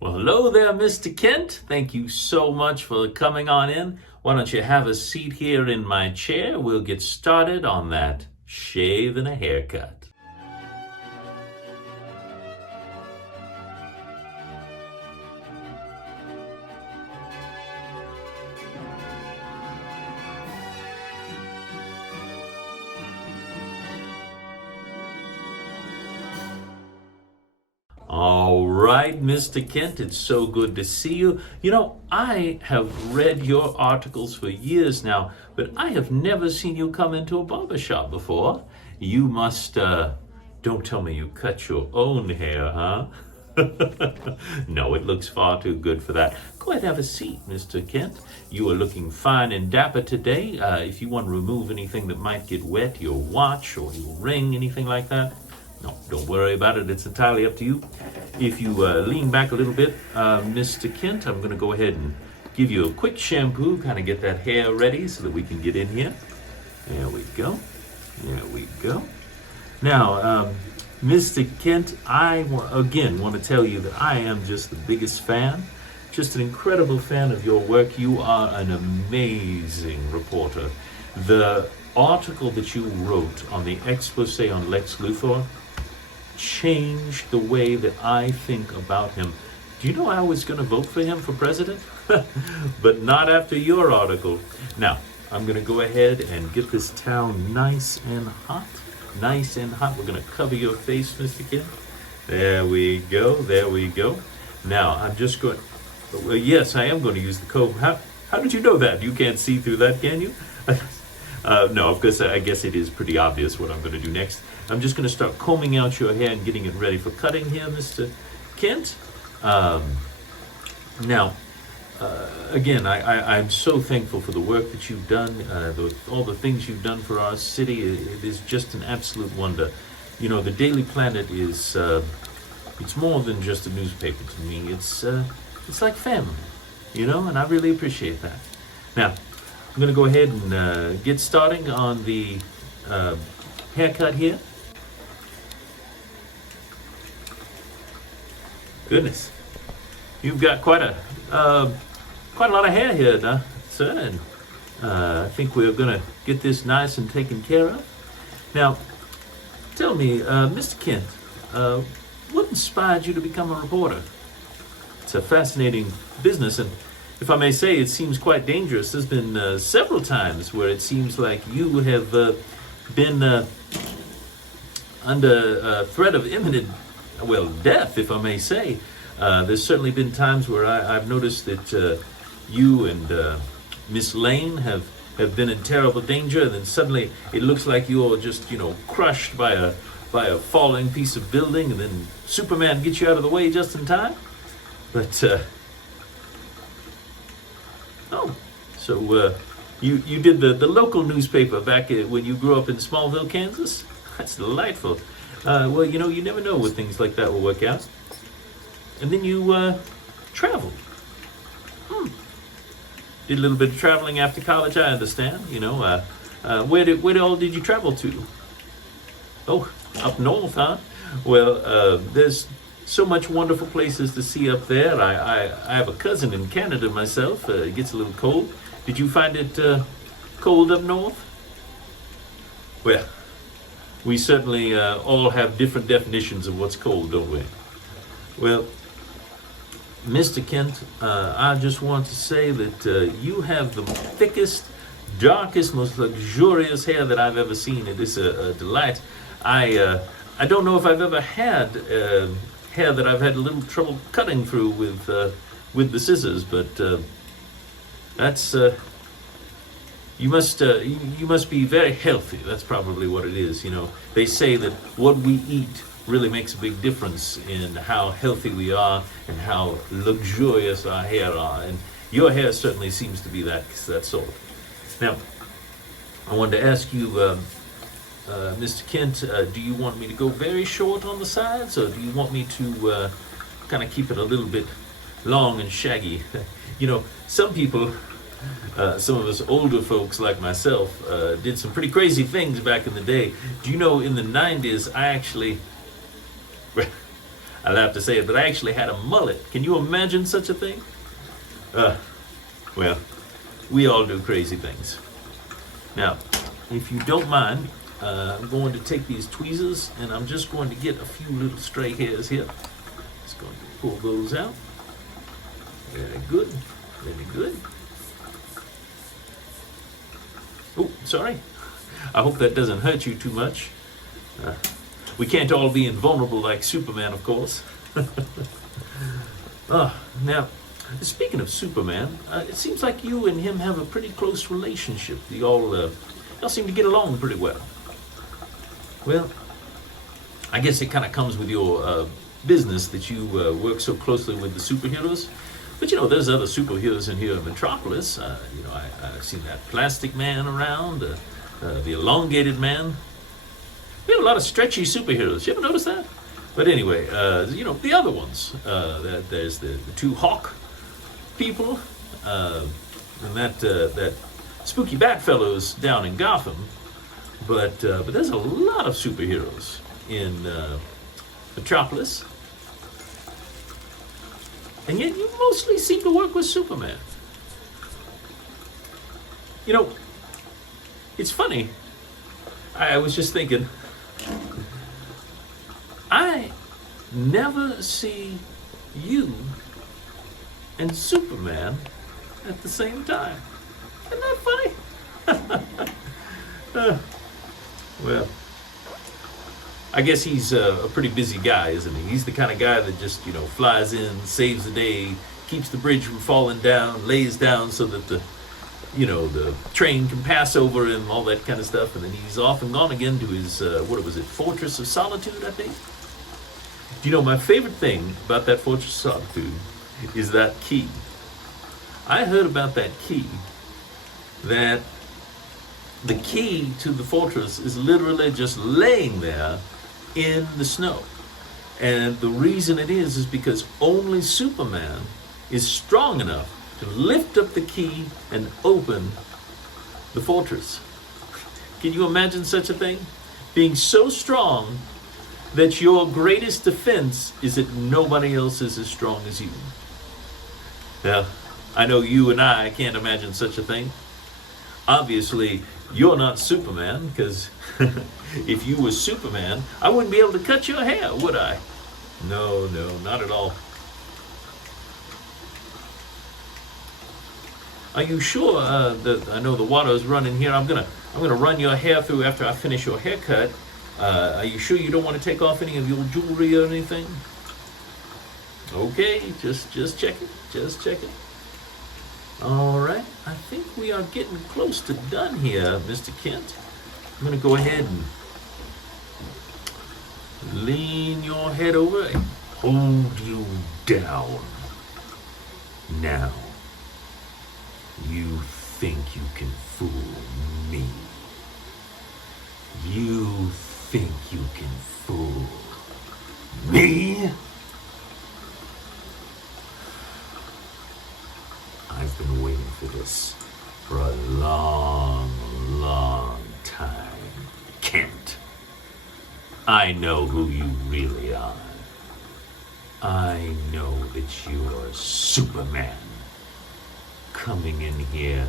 Well, hello there, Mr. Kent. Thank you so much for coming on in. Why don't you have a seat here in my chair? We'll get started on that shave and a haircut. All right, Mr. Kent, it's so good to see you. You know, I have read your articles for years now, but I have never seen you come into a barber shop before. You must, don't tell me you cut your own hair, huh? No, it looks far too good for that. Go ahead and have a seat, Mr. Kent. You are looking fine and dapper today. If you want to remove anything that might get wet, your watch or your ring, anything like that, no, don't worry about it. It's entirely up to you. If you lean back a little bit, Mr. Kent, I'm going to go ahead and give you a quick shampoo, kind of get that hair ready so that we can get in here. There we go. There we go. Now, Mr. Kent, again want to tell you that I am just the biggest fan, just an incredible fan of your work. You are an amazing reporter. The article that you wrote on the expose on Lex Luthor changed the way that I think about him. Do you know I was going to vote for him for president? But not after your article. Now, I'm going to go ahead and get this towel nice and hot. Nice and hot. We're going to cover your face, Mr. Kent. There we go. There we go. Now, I'm just going... Well, yes, I am going to use the comb. How did you know that? You can't see through that, can you? No, of course, I guess it is pretty obvious what I'm going to do next. I'm just going to start combing out your hair and getting it ready for cutting here, Mr. Kent. Now, again, I'm so thankful for the work that you've done, all the things you've done for our city. It is just an absolute wonder. You know, the Daily Planet is, it's more than just a newspaper to me. It's like family, you know, and I really appreciate that. Now, I'm going to go ahead and get starting on the haircut here. Goodness, you've got quite a lot of hair here, sir, and I think we're going to get this nice and taken care of. Now, tell me, Mr. Kent, what inspired you to become a reporter? It's a fascinating business, and if I may say, it seems quite dangerous. There's been several times where it seems like you have been under threat of imminent, death, if I may say. There's certainly been times where I've noticed that you and Miss Lane have been in terrible danger, and then suddenly it looks like you're just, crushed by a falling piece of building, and then Superman gets you out of the way just in time. But so you did the local newspaper back when you grew up in Smallville, Kansas? That's delightful. Well, you never know what things like that will work out. And then you traveled. Did a little bit of traveling after college, I understand. Where all did you travel to? Oh, up north, huh? Well, there's so much wonderful places to see up there. I have a cousin in Canada myself. It gets a little cold. Did you find it cold up north? Well, we certainly all have different definitions of what's cold, don't we? Well, Mr. Kent, I just want to say that you have the thickest, darkest, most luxurious hair that I've ever seen. It is a delight. I don't know if I've ever had hair that I've had a little trouble cutting through with the scissors, but that's you must be very healthy. That's probably what it is. They say that what we eat really makes a big difference in how healthy we are and how luxurious our hair are, and your hair certainly seems to be that sort. Now, I wanted to ask you, Mr. Kent, do you want me to go very short on the sides, or do you want me to kind of keep it a little bit long and shaggy? Some people, some of us older folks like myself, did some pretty crazy things back in the day. Do you know, in the 90s, I laugh to say it, but I actually had a mullet. Can you imagine such a thing? Well, we all do crazy things. Now, if you don't mind, I'm going to take these tweezers and I'm just going to get a few little stray hairs here. Just going to pull those out. Very good, very good. Oh, sorry. I hope that doesn't hurt you too much. We can't all be invulnerable like Superman, of course. Now, speaking of Superman, it seems like you and him have a pretty close relationship. You all seem to get along pretty well. Well, I guess it kind of comes with your business that you work so closely with the superheroes. But there's other superheroes in here in Metropolis. I've seen that Plastic Man around, the Elongated Man. We have a lot of stretchy superheroes. You ever notice that? But anyway, the other ones. There's the two Hawk people, and that spooky bat fellow's down in Gotham. But there's a lot of superheroes in Metropolis. And yet you mostly seem to work with Superman. It's funny. I was just thinking, I never see you and Superman at the same time. Isn't that funny? Well, I guess he's a pretty busy guy, isn't he? He's the kind of guy that just, flies in, saves the day, keeps the bridge from falling down, lays down so that the train can pass over him, all that kind of stuff, and then he's off and gone again to his, Fortress of Solitude, I think? My favorite thing about that Fortress of Solitude is that key. I heard about that key, that the key to the fortress is literally just laying there in the snow. And the reason it is because only Superman is strong enough to lift up the key and open the fortress. Can you imagine such a thing? Being so strong that your greatest defense is that nobody else is as strong as you. Now, I know you and I can't imagine such a thing. Obviously, you're not Superman, because if you were Superman, I wouldn't be able to cut your hair, would I? No, not at all. Are you sure that I know the water is running here? I'm gonna run your hair through after I finish your haircut. Are you sure you don't want to take off any of your jewelry or anything? Okay, just checking. All right, I think we are getting close to done here, Mr. Kent. I'm gonna go ahead and lean your head over and hold you down. Now, you think you can fool me? You think you can fool me? I've been waiting for this for a long, long time. Kent, I know who you really are. I know that you're Superman, coming in here,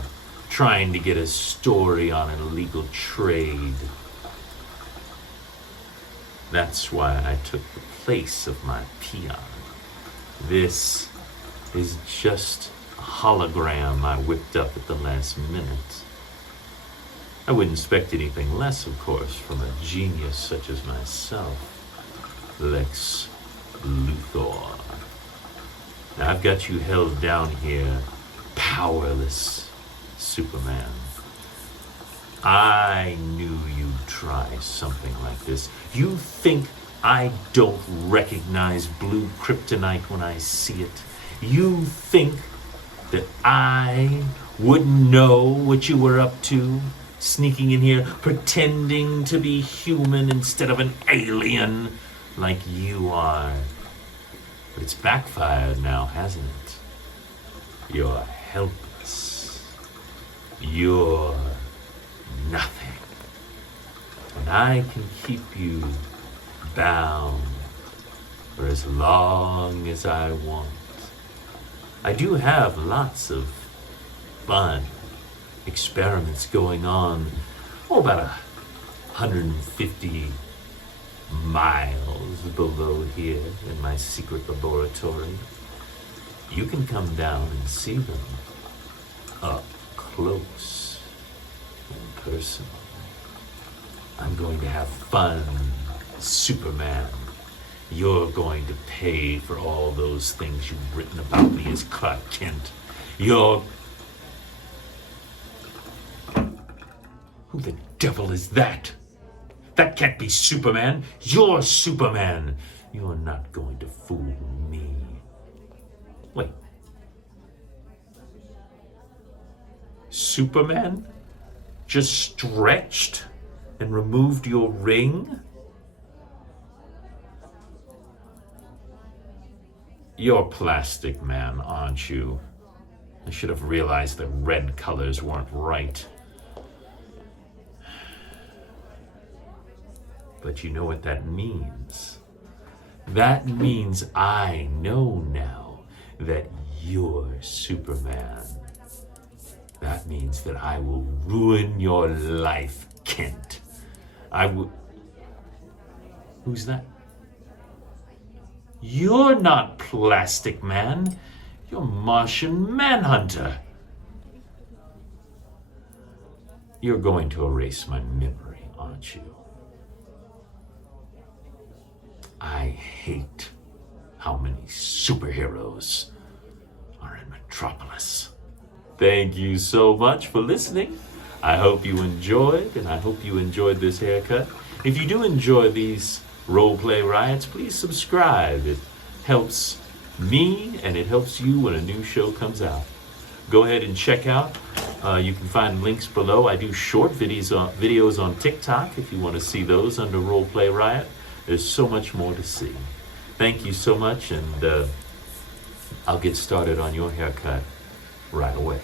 trying to get a story on an illegal trade. That's why I took the place of my peon. This is just a hologram I whipped up at the last minute. I wouldn't expect anything less, of course, from a genius such as myself, Lex Luthor. Now, I've got you held down here, powerless, Superman. I knew you'd try something like this. You think I don't recognize blue kryptonite when I see it? You think that I wouldn't know what you were up to? Sneaking in here, pretending to be human instead of an alien like you are. But it's backfired now, hasn't it? You're helpless. You're nothing. And I can keep you bound for as long as I want. I do have lots of fun experiments going on, about 150 miles below here in my secret laboratory. You can come down and see them up close and personal. I'm going to have fun, Superman. You're going to pay for all those things you've written about me as Clark Kent. Who the devil is that? That can't be Superman. You're Superman. You're not going to fool me. Wait. Superman just stretched and removed your ring? You're Plastic Man, aren't you? I should have realized the red colors weren't right. But you know what that means? That means I know now that you're Superman. That means that I will ruin your life, Kent. Who's that? You're not Plastic Man. You're Martian Manhunter. You're going to erase my memory, aren't you? I hate how many superheroes are in Metropolis. Thank you so much for listening. I hope you enjoyed, and I hope you enjoyed this haircut. If you do enjoy these Roleplay Riots, please subscribe. It helps me, and it helps you when a new show comes out. Go ahead and check out. You can find links below. I do short videos on TikTok if you want to see those under Roleplay Riot. There's so much more to see. Thank you so much, and I'll get started on your haircut right away.